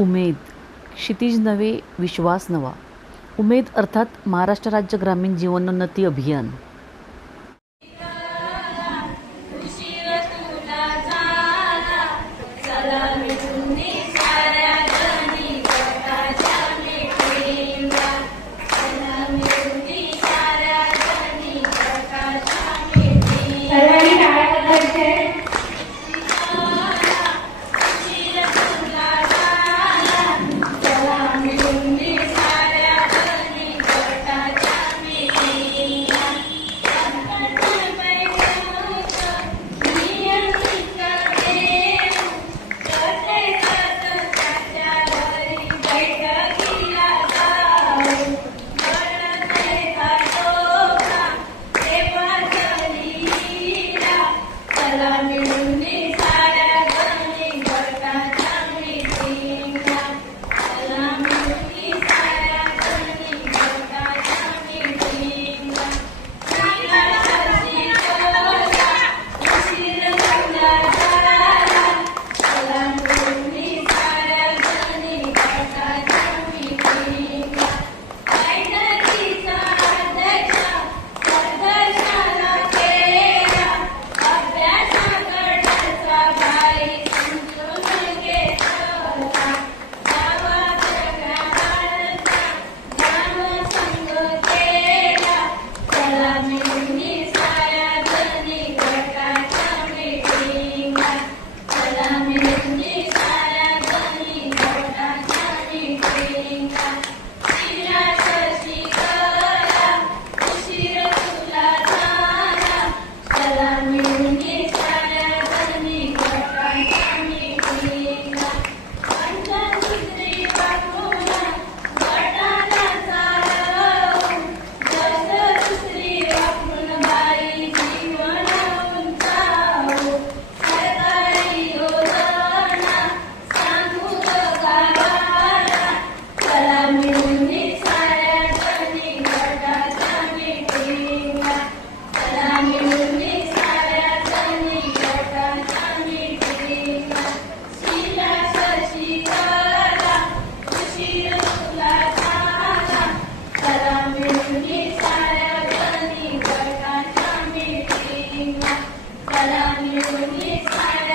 उमेद. क्षितिज नवे विश्वास नवा. उमेद अर्थात महाराष्ट्र राज्य ग्रामीण जीवनोन्नती अभियान. Yes.